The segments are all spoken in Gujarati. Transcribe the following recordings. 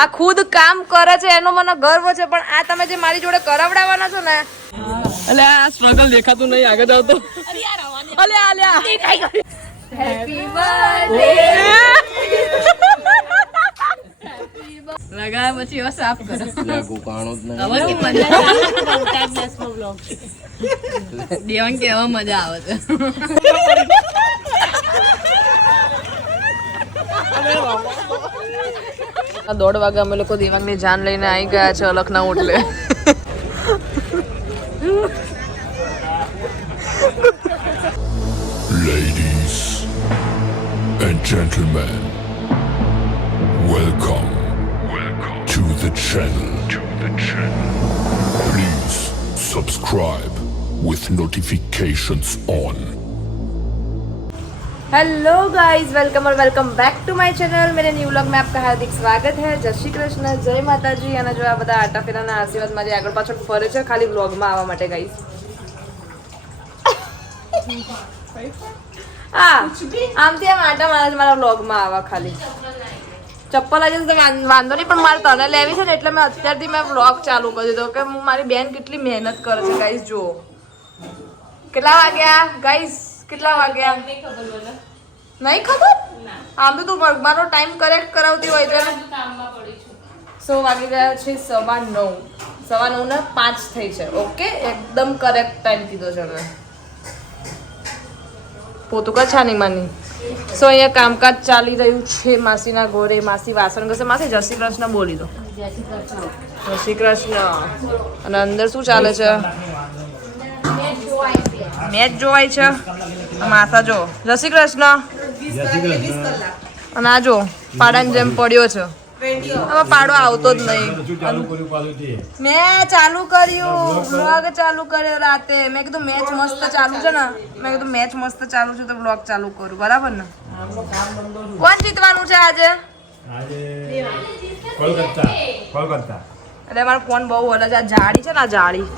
આ ખુદ કામ કરે છે એનો મને ગર્વ છે, પણ આ તમે જે મારી જોડે કરાવડાવવાના છો ને, અલે આ સ્ટ્રગલ દેખાતું નહીં, આગળ જાવ તો. અલે આલ્યા હેપી બર્થડે લગા પછી હવે સાફ કરો. ગોપાણો જ હવે કે મજા દેવાન કેવા મજા આવે છે. આ 1:30 વાગે અમે લોકો દેવાંગની જાન લઈને આવી ગયા છે અલખના ઓટલે. Ladies and gentlemen, welcome to the channel. Please subscribe with notifications on. Hello guys, welcome और welcome back to my channel. मेरे न्यू व्लॉग में आपका हार्दिक स्वागत है. जय श्री कृष्ण, जय माताजी. અને જો આ બધા આટા ફેરાના આશીર્વાદ મારી આગળ પાછળ ફરે છે ખાલી વ્લોગમાં આવવા માટે ગાઈસ. આમથી આમ આટા મારે મારા વ્લોગમાં આવવા ખાલી. ચપ્પલ આજે તો વાંધો નહીં, પણ મારે તને લેવી છે ને એટલે મેં અત્યારથી મેં વ્લોગ ચાલુ કરી દીધો કે હું મારી બેન કેટલી મહેનત કરે છે ગાઈસ. જુઓ કેટલા વાગ્યા ગાઈસ, કેટલા વાગ્યા નહીં ખબર. આમ તો તું મારો ટાઈમ કરેક્ટ કરાવતી હોય છે. 100 વાગી ગયા છે, 9:15. 9:15 ને 5 થઈ છે. ઓકે, એકદમ કરેક્ટ ટાઈમ કીધો છે મેં. પોતું કા છાની માની. સો અહીંયા કામકાજ ચાલી રહ્યું છે માસીના ઘરે. માસી વાસણ ઘસે. માસી જય શ્રી કૃષ્ણ બોલી દો. જય શ્રી કૃષ્ણ. અને અંદર શું ચાલે છે? મેચ જોવાય છે. માસા જો જય શ્રી કૃષ્ણ. અને આ જો પાડાની જેમ પડ્યો છે. હવે પાડો આવતો જ નહીં. મેં ચાલુ કર્યું, વ્લોગ ચાલુ કર્યો રાતે. મેં કીધું મેચ મસ્ત ચાલુ છે ને, મેં કીધું મેચ મસ્ત ચાલુ છે તો વ્લોગ ચાલુ કરું. બરાબર ને? કોણ જીતવાનું છે આજે? કોલકાતા. એટલે મારો ફોન બહુ ઓલા છે. આ જાળી છે ને, આ જાળી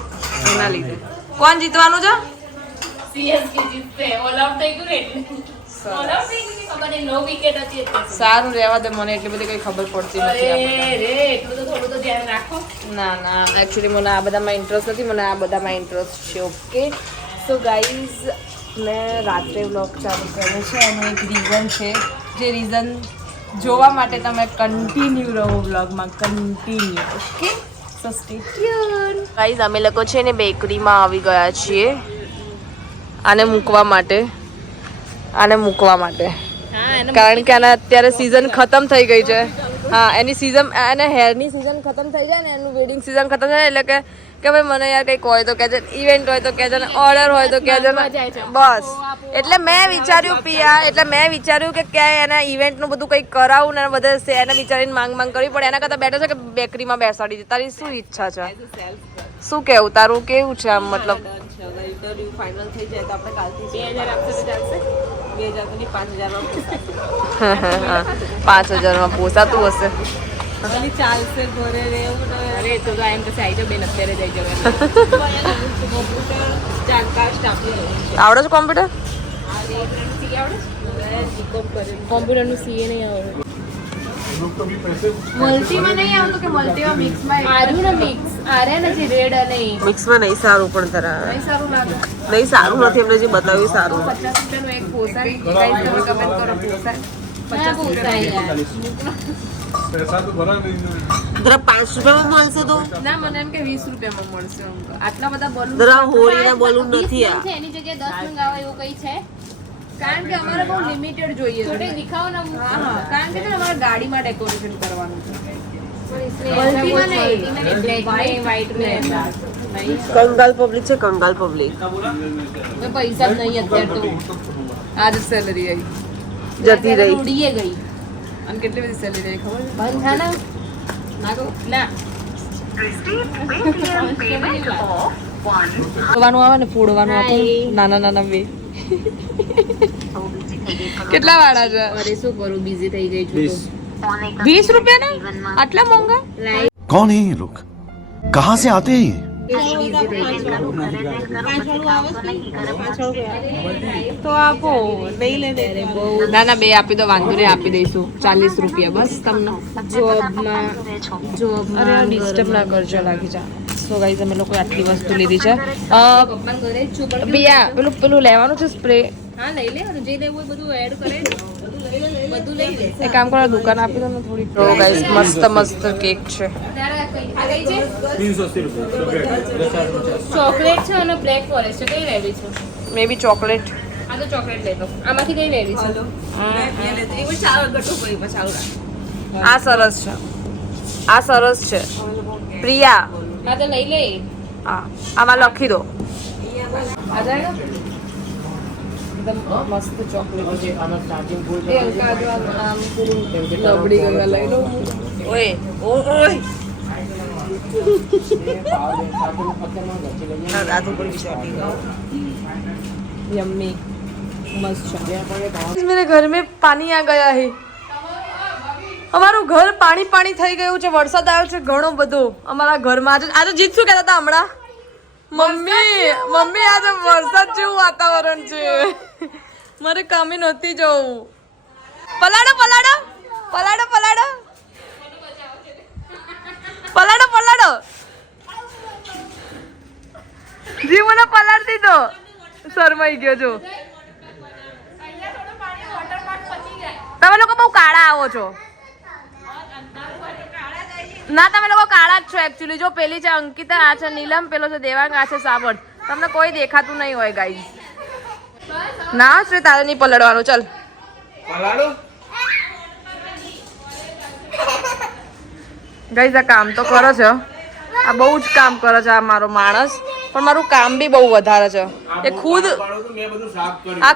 એના લીધે. કોણ જીતવાનું છે? સારું રહેવા દે, મને એટલી બધી કઈ ખબર પડતી નથી. ના ના, એકચ્યુઅલી મને આ બધામાં ઇન્ટરેસ્ટ નથી. મને આ બધામાં ઇન્ટરેસ્ટ છે. ઓકે, સો ગાઈઝ મેં રાત્રે વ્લોગ ચાલુ કર્યો છે અને એક રીઝન છે, જે રીઝન જોવા માટે તમે કન્ટિન્યુ રહો વ્લોગમાં. કન્ટિન્યુ. ઓકે, સો સ્ટે ટ્યુન. ગાઈઝ અમે લોકો છે ને બેકરીમાં આવી ગયા છીએ આને મૂકવા માટે. કારણ કે આના અત્યારે સિઝન ખતમ થઈ ગઈ છે. હા, એની સિઝન, અને હેરની સિઝન ખતમ થઈ જાય ને, એનું વેડિંગ સિઝન ખતમ થાય એટલે કે ભાઈ મને યાર કંઈક હોય તો કહેજે, ઇવેન્ટ હોય તો કહેજે, ઓર્ડર હોય તો કહેજે. બસ એટલે મેં વિચાર્યું કે ક્યાંય એના ઇવેન્ટનું બધું કંઈક કરાવું ને બધે એને વિચારીને માંગ કરવી પડે. એના કરતાં બેટર છે કે બેકરીમાં બેસાડી દે. તારી શું ઈચ્છા છે? શું કેવું તારું? કેવું છે આમ? મતલબ ફાઇનલ થઈ જાય તો આપણે કાલથી 2000 આપશે તો ચાલશે? 2000 તો નહીં, 5000 માં પોસાતું હશે. ચાલશે ઘરે રહેવું. અરે તો એમ તો આવી જાવ બેન, અત્યારે જઈ જાવ. આવડે છે કોમ્પ્યુટર? કોમ્પ્યુટરનું સીએ નહીં આવડે. મલ્ટીમાં નહીં આવતું કે મલ્ટીમાં મિક્સમાં? આર્યું ને મિક્સ આરે નથી, રેડ અને મિક્સમાં નહીં સારું, પણ તારા નહીં સારું લાગે. નહીં સારું નથી. એમને જે બતાવ્યું સારું. 50 રૂપિયાનું એક પોસાય. ગાઈસ તમે કમેન્ટ કરો પોસાય. 50 જરા 5 રૂપિયામાં મળશે તો? ના, મને એમ કે 20 રૂપિયામાં મળશે. આટલા બધા બલૂન જરા હોળીના બલૂન નથી આ. એની જગ્યાએ 10 મંગાવો એવું કઈ છે? કારણ કે અમારે બહુ લિમિટેડ જોઈએ છે. દિખાવો ને. હા, કારણ કે છે ને અમારે ગાડીમાં ડેકોરેશન કરવાનું છે. કંગાલ પબ્લિક છે, કંગાલ પબ્લિક. પૈસા જ નહીં અત્યારે તો. આજ સેલરી આવી જતી રહી. ઉડીએ ગઈ. અને કેટલી બધી સેલરી આવી ખબર છે? બંધ થા ના. ના ફોડવાનું આવે ને, ફોડવાનું આવે નાના નાના વે. કેટલા વાળા છે? અરે શું કરું, બિઝી થઈ ગઈ છું તો. 20 રૂપિયા ના? આટલા મોંઘા? कौन है ये लोग? कहाँ से आते हैं ये? તો આપો લઈ લે ના ના બે આપી દો, વાંધો નહીં, આપી દઈશું 40 રૂપિયા બસ તમને. જોબમાં અરે ડિસ્ટર્બ ના કરજો, લાગી જા. સો ગાઈઝ અમે લોકો આટલી વસ્તુ લીધી છે. પપ્પા ઘરે જ છું પણ પિયા પેલું લેવાનું છે સ્પ્રે. હા લઈ લે અને જે લેવું હોય બધું એડ કરે બધું લઈ લે. એક કામ કરો, દુકાન આપી દો ને થોડી. તો ગાઈઝ મસ્ત મસ્ત કેક છે. ચોકલેટ છે અને બ્લેક ફોરેસ્ટ છે. કઈ લેવી છે? મે બી ચોકલેટ. આ તો ચોકલેટ લઈ લો. આમાંથી કઈ લેવી છે? આ સરસ છે, આ સરસ છે. પ્રિયા હા તો લઈ લે. હા આમાં લખી દો. આ જાયગા એકદમ મસ્ત ચોકલેટ છે. એ અંકા જો આમ પૂરું લબડી ગયું, લઈ લો. ઓય ઓય यम्मी मस्त है. मेरे घर में पानी आ ગયા है. અમારું ઘર પાણી પાણી થઈ ગયું છે. વરસાદ આવ્યો છે ઘણો બધો અમારા ઘરમાં. આજે જીત શું કહેતા હતા હમણાં? મમ્મી આજે વરસાદ જેવું વાતાવરણ છે. મારે કામે નહોતી જવું. પલાડો પલાડો પલાડો પલાડો પલાડો પલાડો. જી મને પલાડ દીધો. શરમાઈ ગયો જો. તમે લોકો બહુ કાળા આવો છો. ના તમે લોકો કાળા જ છો એકચ્યુઅલી. જો પેલી છે અંકિતા, આ છે નીલમ, પેલો છે દેવાંગ, આ છે સાવર. તમને કોઈ દેખાતું નહીં હોય ગાઈઝ. ના શ્રી તારે નહીં પલળવાનું. ચલ ગાઈઝ આ કામ તો કરે છે, આ બહુ જ કામ કરે છે આ મારો માણસ. પણ મારું કામ બી બહુ વધારે છે. એ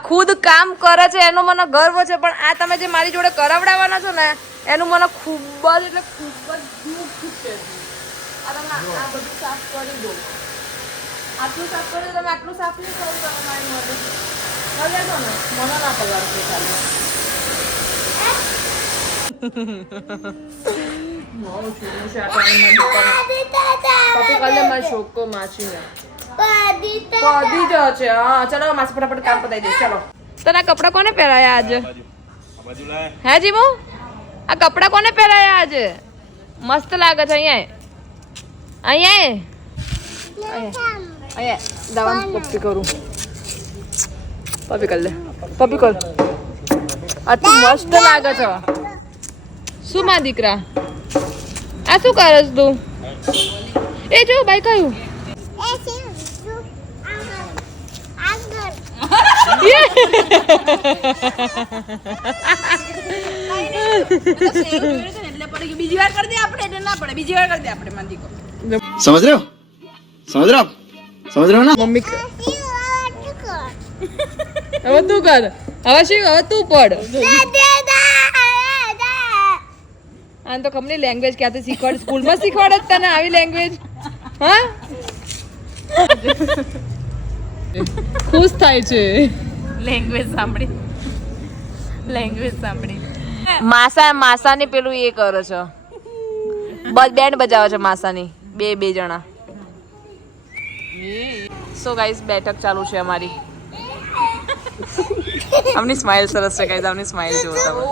ખુદ કામ કરે છે એનો મને ગર્વ છે. પણ આ તમે જે મારી જોડે કરાવડાવવાના છો ને એનું મને ખૂબ જ એટલે ખૂબ જ દુઃખ છે. આ તમે આ બધું સાફ કરી દો. આટલું સાફ કરી દો. તમે આટલું સાફ નહીં કરો તો મારી મદદ કરી દો ને. મને ના પલાળશે ચાલો. છોકરો માછી પડી જ છે. હા ચલો માસી ફટાફટ કામ પતાવી દે. ચલો તને આ કપડા કોને પહેરાયા આજે? હે જીમુ આ કપડા કોને પહેરાયા આજે? મસ્ત લાગે છે. અહીંયા દવા પપ્પી કરું. પપ્પી કર લે. પપ્પી કર. આટલું મસ્ત લાગે છે. શું માં દીકરા આ શું કરસ તું? એ જો બાઈ કયું બીજી વાર કરી દે આપણે. એટલે ના પડે, બીજી વાર કરી દે આપણે. માંદી કો समझ रहे हो ना? મમ્મી હવે તું કર. હવે શું? હવે તું પડ. આને તો ખબર લેંગ્વેજ ક્યાંથી શીખવાડ? સ્કૂલમાં શીખવાડે તને આવી લેંગ્વેજ? હા ખુશ થાય છે લેંગ્વેજ સાંભળી. માસાની પેલું એ કરે છે, બેન્ડ બજાવે છે માસાની. બે જણા. સો ગાઈસ બેઠક ચાલુ છે અમારી. આમની સ્માઈલ સરસ છે ગાઈસ. આમની સ્માઈલ જુઓ તમે.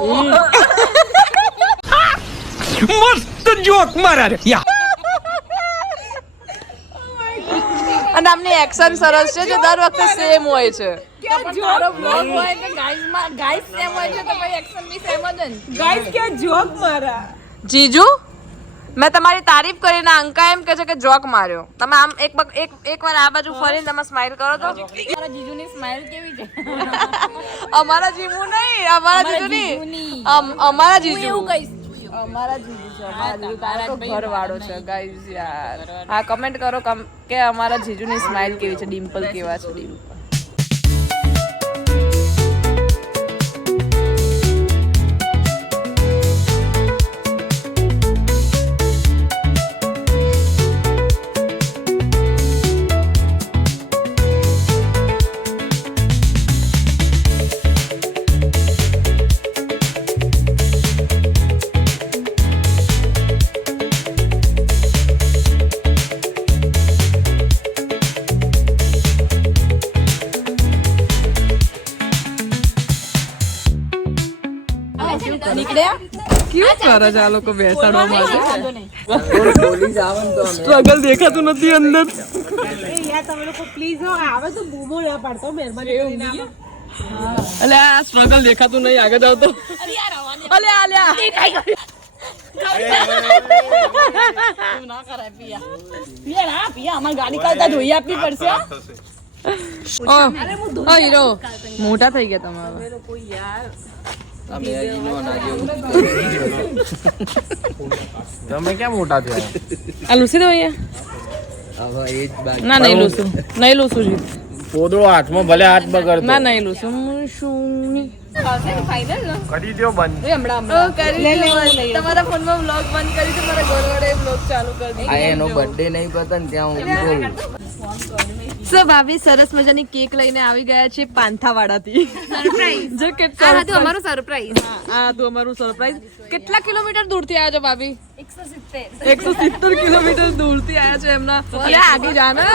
मस्त जोक मारा रे અને આમની એક્શન સરસ છે જે દર વખતે સેમ હોય છે. જીજુ મેં તમારી તારીફ કરીને અંકા એમ કે છે કે જોક માર્યો. તમે આમ એક વાર આ બાજુ ફરીને તમે સ્માઈલ કરો તો. જીજુની સ્માઈલ કેવી છે? અમારા જીજુ નહીં, અમારા જીજુ નહીં, અમારા જીજુ. અમારા જીજુ છે. અમારા જીજુ તારો તો ઘર વાળો છે ગાઈઝ યાર. હા કમેન્ટ કરો કે અમારા જીજુની સ્માઈલ કેવી છે, ડિમ્પલ કેવા છે. ડિમ્પલ કરે છે આ લોકો બેસાડવા માટે સ્ટ્રગલ દેખાતું નથી અંદર અલે આ સ્ટ્રગલ દેખાતું નહીં આગળ જાવ તો અલે આલ્યા હીરો મોટા થઈ ગયા તમે તમે ક્યાં મોટા થયા આ લૂસી દો અહીંયા ના નહીં લૂસું જી પોદળો હાથમાં ભલે હાથ બગડતો ના નહીં લૂસું શું કરી દો બંધ તમારા ફોનમાં વ્લોગ બંધ કરી તો મારા ઘર વાળાએ વ્લોગ ચાલુ કરી દીધો. આ એનો બર્થડે નહીં પતે ને ત્યાં હું બોલું સો ભાભી સરસ મજાની કેક લઈને આવી ગયા છે પાંથાવાડાથી સરપ્રાઈઝ જો કેટલા આ હતું અમારું સરપ્રાઈઝ આ હતું અમારું સરપ્રાઈઝ કેટલા કિલોમીટર દૂરથી આવ્યા છો ભાભી 170 કિલોમીટર દૂરથી આવ્યા છો એમના અરે આગે જાના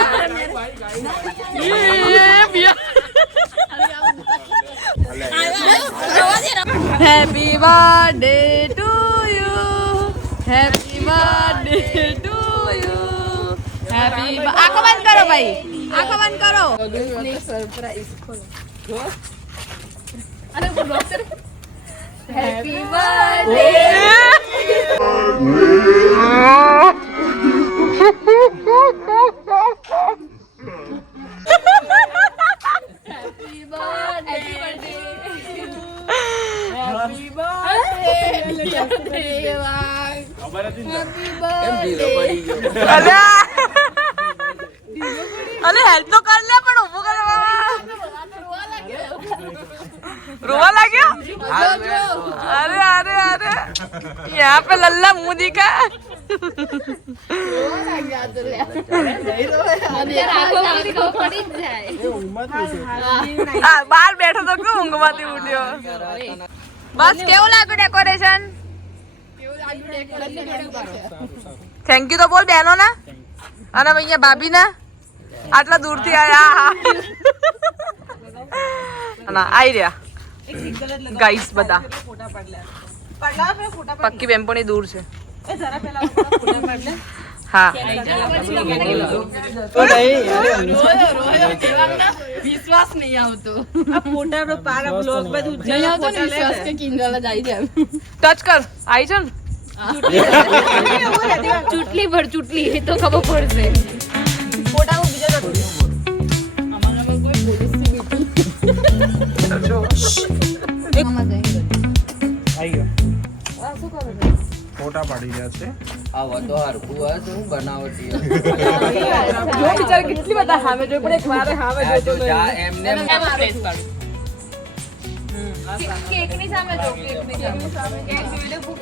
happy birthday to you happy birthday to you happy આંખો બંધ કરો ભાઈ આંખો બંધ કરો સરપ્રાઈઝ ખોલો અરે ડોક્ટર હેપી બર્થડે अरे हेल्प तो कर ले पण ऊभो कर रोवा लाग्यो अरे अरे अरे यहाँ पे लल्ला मुंह दिखा बाहर बैठो तो क्यों ઊંઘમાંથી ઉઠ્યો બસ કેવું લાગ્યું ડેકોરેશન થેન્ક યુ તો બોલ બહેનો ના અને અહીંયા ભાભી ના આટલા દૂરથી આયા ના આઈ રહ્યા ગાઈસ બધા પક્કી બેનપણી દૂર છે હા વિશ્વાસ નહીં આવતો ટચ કર આઈ છે ને ચૂટલી ભર ચૂટલી એ તો ખબર પડશે ફોટા પાડી રહ્યા છે આવા તો હરખું હોય શું બનાવટી જો બિચારા કેટલી બધા હામે જોઈ પણ એક વારે હામે જોતો નહીં જા એમને કેકની સામે જો કેકની સામે કેક વિડિયો બુક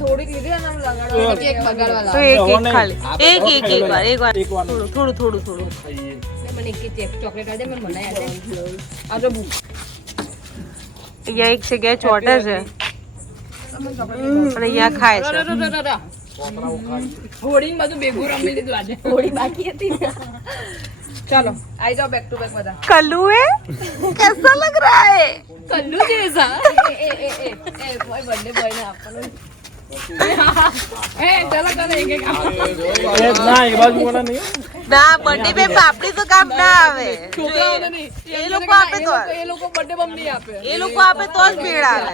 થોડીક લીધી અને આમ લગાડો કેક બગાડવા તો એક ખાલી એક વાર થોડું મને એક ચોકલેટ આદે મને મનાઈ આદે આ જો બુક અહીંયા એક જગ્યાએ ચોટે છે અને અહીંયા ખાય છે હોળી બધું ભેગું રમી લીધું આજે હોળી બાકી હતી ને चलो आई जाओ बैक टू बैक बता कल्लू है कैसा लग रहा है કલ્લુ જેસા बॉय बर्थडे बॉय ने आपको એ ચલો ચલો એક એક ના એ બાજુ બોલા નહીં ના બर्थडे पे પાપડી તો કામ ના આવે છોકરાઓને નહીં એ લોકો આપે તો એ લોકો બર્થડે બમ નહીં આપે એ લોકો આપે તો જ ભીડ આવે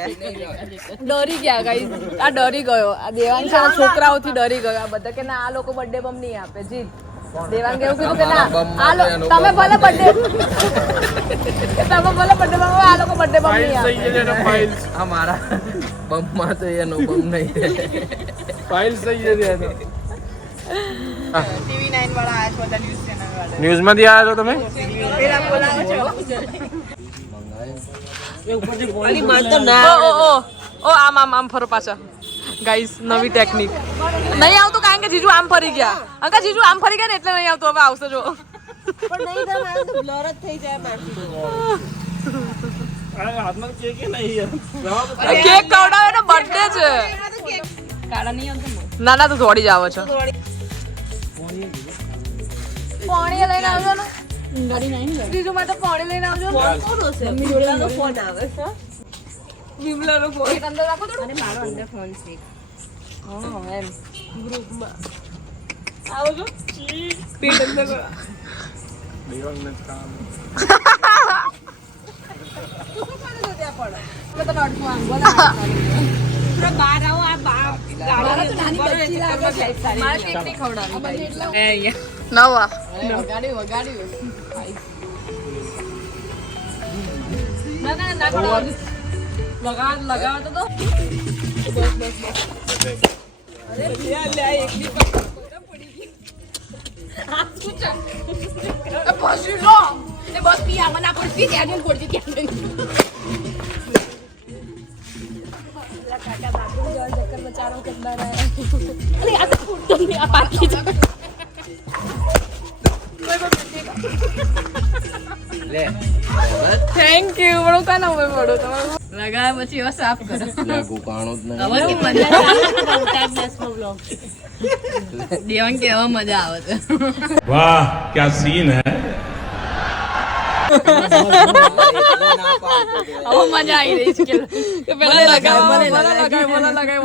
ડરી ગયા ગાઈસ આ ડરી ગયો આ દેવાંગ છે છોકરાઓથી ડરી ગયો આ બધા કે ના આ લોકો બर्थडे બમ નહીં આપે જીત દેવાંગ એવું કીધું કે ના આ તમે ભલે બર્થડે બમ આ લોકો બર્થડે બમ નહીં આપે અમારા બમમાં તો એનો બમ નહીં ફાઇલ સહી છે ટીવી 9 વાળા આયા છે બધા ન્યૂઝ ચેનલ વાળા ન્યૂઝ માંથી આવ્યા છો તમે પેલા બોલાવો છો ઓ આમ ફરો પાછા ગાઈસ નવી ટેકનિક નહીં આવતું કારણ કે જીજુ આમ ફરી ગયા અંકા જીજુ આમ ફરી ગયા ને એટલે નહીં આવતું હવે આવશે જો પણ નહીં થાય મારે તો બ્લર જ થઈ જાય મારથી હાથમાં કેક નહીં કેક કવડાવે ને બર્થડે છે કાળા નહીં આવતો ના ના તું દોડી જાવ છો પાણી લઈને આવજો ને ગાડી નહીં જીજુ માટે પાણી લઈને આવજો ને કોણ હશે વિમલાનો ફોન આવે વિમલાનો ફોન એક અંદર રાખો થોડું અરે મારો અંદર ફોન છે એમ આવો છો પીઠ અંદર કરો. બહાર આવો આ બહાર મારે કેક નહીં ખવડાવવી. નવા લગાવો તો પછી લો એ બસ પી મને પડતી ત્યાં જઈને પડતી ત્યાં લે થેન્ક યુ બડો કાના ઉપર પડો તમારો લગાવ્યા પછી એવા સાફ કરો. લાગુ કાણું જ નહીં. દેવાંગ કેવા મજા આવે છે. वाह क्या सीन है હવે મજા આવી રહી છે કે પેલા લગાવો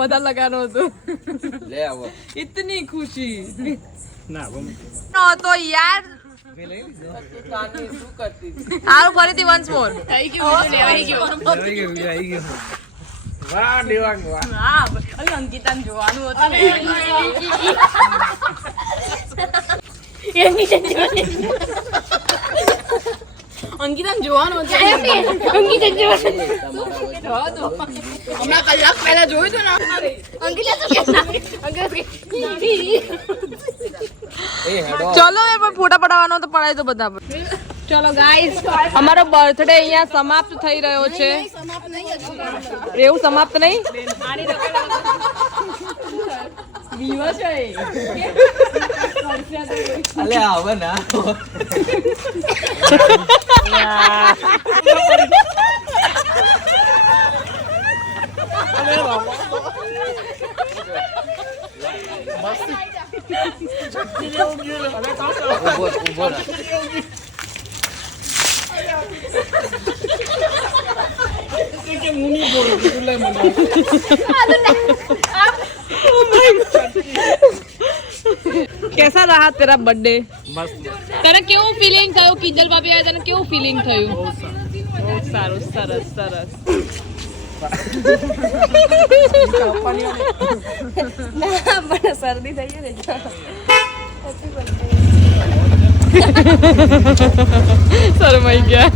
વધારે લગાવવાનું હતું. લે આવો ઇતની ખુશી ना वो તો યાર શું કરતી સારું ફરીથી વન્સ મોર वाह देवांग वाह હા અલી અંકિતાને જોવાનું હતું ને અંકિતાને જોવાનું હતું હમણાં કલાક પહેલા જોયું હતું એ હેડો ચલો એ પણ ફોટા પડાવવાનો તો પડાય તો બધા પર. ચલો ગાઈસ અમારો બર્થડે અહીંયા સમાપ્ત થઈ રહ્યો છે. એવું સમાપ્ત નહીં અલે આવે ના ઉભો રાખ. कैसा रहा तेरा बर्थडे? मस्त તને કેવું ફીલિંગ થયું? કિંજલ ભાભી આવ્યા તને કેવું ફીલિંગ થયું? બહુ સારું સરસ સરસ. મને શરદી થઈ ગઈ ને શરમાઈ ગયા.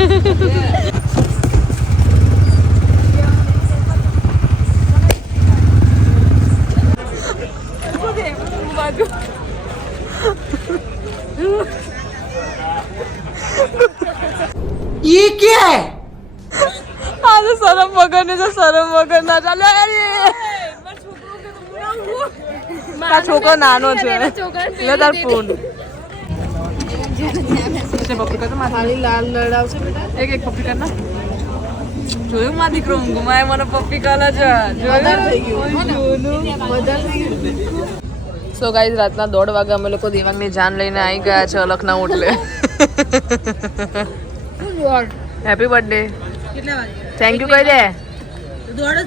ये क्या है આ તો શરમ વગર ને શરમ વગર ના ચાલે. આ છોકરો નાનો છે લે તાર ફોન પપ્પી કર ખાલી લાલ લડાવશે બેટા. એક પપ્પી કર ના જોયું મારો દીકરો ઊંઘમાં મને પપ્પી કરે છે. સો ગાઈઝ રાતના 1:30 વાગે અમે લોકો દેવાંગની જાન લઈને આવી ગયા છે અલખના ઓટલે. હેપી બર્થડે થેન્ક યુ કહી દે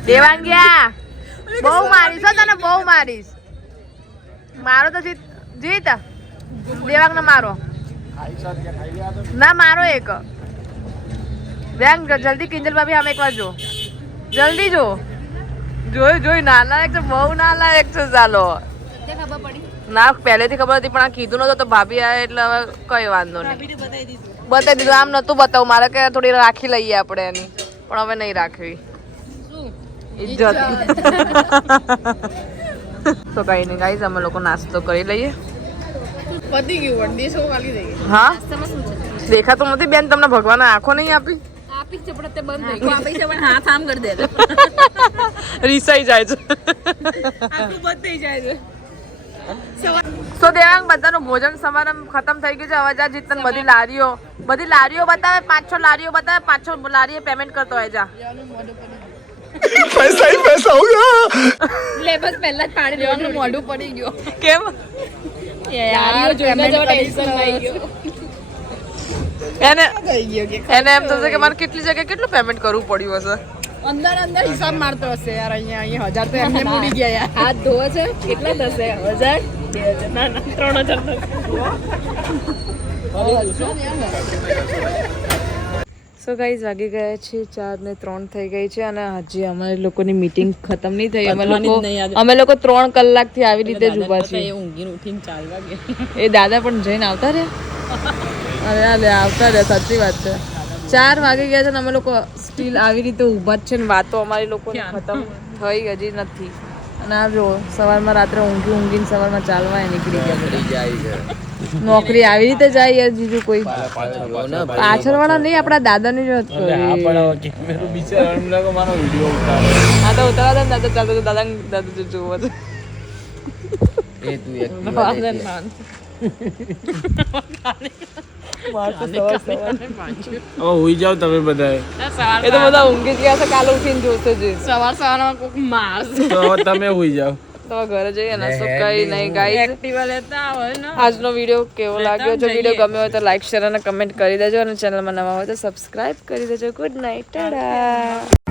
દેવાંગ્યા. બહુ મારીશ હો તને બહુ મારીશ. મારો તો જીત દેવાંગ ને મારો ના મારો એક દેવાંગ જલ્દી કિંજલ ભાભી આમ એકવાર જો જલ્દી જો જોઈ નાના એક છે બહુ નાના એક છે. ચાલો ના પહેલેથી ખબર હતી પણ આ કીધું નતું તો ભાભી આવે એટલે હવે કઈ વાંધો નહીં બતાવી દીધું. આમ નતું બતાવું મારે કે થોડી રાખી લઈએ આપણે એની પણ હવે નહીં રાખવી ઇજ્જત. તો કઈ નહીં ગાઈઝ અમે લોકો નાસ્તો કરી લઈએ. પતી ગયું દેશો ખાલી થઈ ગઈ. હા દેખાતું નથી બેન તમને ભગવાને આંખો નહીં આપી? આપી છે પણ તે બંધ થઈ ગયું. આપી છે પણ હાથ આમ કરી દે રીસાઈ જાય છે. આખું બંધ થઈ જાય છે. સો દેવાંગ બધાનું ભોજન સમારંભ ખતમ થઈ ગયું છે. હવે જા જીતન બધી લારીઓ બતાવે 5-6 લારીઓ બતાવે 5-6 લારીએ પેમેન્ટ કરતો હોય જા. पैसा ही पैसा होगा. લે બસ પહેલા જ પાણી દેવાનું મોઢું પડી ગયો. કેમ યાર જોઈને જવા ટેન્શન આવી ગયો. એને એમ થશે કે મારે કેટલી જગ્યાએ કેટલું પેમેન્ટ કરવું પડ્યું હશે. અંદર અંદર હિસાબ મારતો હશે યાર અહીંયા 1000 તો એમને મૂડી ગયા યાર હાથ ધોવે છે કેટલા થશે 1000 2000 ના 3000 સો ગાઈઝ વાગી ગયા છે 4 ને 3 થઈ ગઈ છે અને હજી અમારી લોકોની મીટિંગ ખતમ નહીં થઈ અમે લોકો 3 કલાકથી આવી રીતે જ ઊભા છીએ ઊંઘીને ઉઠીને ચાલવા ગયા એ દાદા પણ જઈને આવતા રહ્યા અરે આ લે આવતા રહ્યા સાચી વાત છે 4 વાગી ગયા છે ને અમે લોકો સ્ટીલ આવી રીતે ઊભા જ છે ને વાતો અમારી લોકોની ખતમ થઈ હજી નથી અને આ જો સવારમાં રાત્રે ઊંઘીને સવારમાં ચાલવા નીકળી ગયા જાય છે નોકરી આવી રીતે જાય યાર બીજું કોઈ પાછળ વાળા નહીં આપણા દાદાની જ વાત કરી આ પણ કેમેરો બિચારા લાગો મારો વિડિયો ઉતારે હા તો ઉતારવા દે ને દાદા ચાલતો દાદા જોવો તો એ તું એક હવે હોઈ જાવ તમે બધા એ તો બધા ઊંઘી જ ગયા છે કાલે ઉઠીને જોશે જ સવારમાં કોક મારશે તો હવે તમે હોઈ જાવ તો ઘરે જઈએ ને શું કઈ નહીં ગાઈસ એક્ટિવા લેતા આવે ને આજનો વિડીયો કેવો લાગ્યો જો વિડીયો ગમ્યો હોય તો લાઈક શેર અને કમેન્ટ કરી દેજો અને ચેનલમાં નવા હોય તો સબસ્ક્રાઇબ કરી દેજો ગુડ નાઇટ ટાટા